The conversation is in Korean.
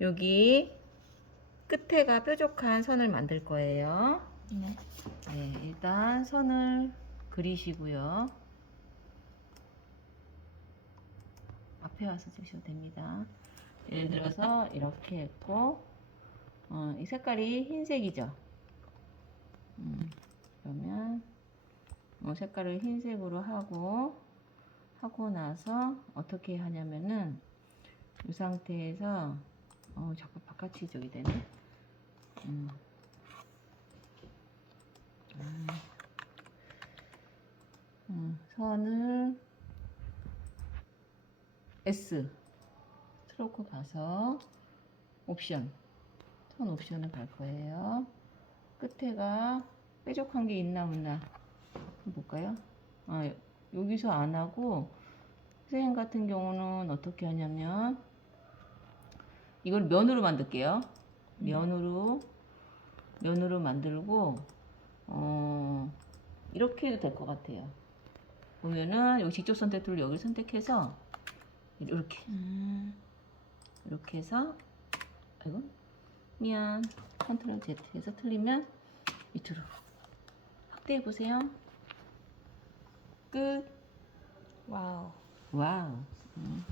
여기 끝에가 뾰족한 선을 만들 거예요. 네. 네, 일단 선을 그리시고요. 앞에 와서 주셔도 됩니다. 예를 들어서 이렇게 했고, 어, 이 색깔이 흰색이죠. 음, 그러면 어, 색깔을 흰색으로 하고 하고 나서 어떻게 하냐면은 이 상태에서 어, 바깥이 저기 되네. 음. 음. 음, 선을 S 스트로크 가서 옵션 선 옵션을 갈 거예요. 끝에가 뾰족한 게 있나 없나 볼까요? 아, 여기서 안 하고 선생님 같은 경우는 어떻게 하냐면 이걸 면으로 만들게요. 면으로 면으로 만들고 어, 이렇게 해도 될 것 같아요. 보면은 여기 직접 선택 툴을 여기를 선택해서 이렇게 음. 이렇게 해서 아이고 미안 컨트롤 Z 해서 틀리면 밑으로 확대해 보세요. 끝. 와우. 와우. 음.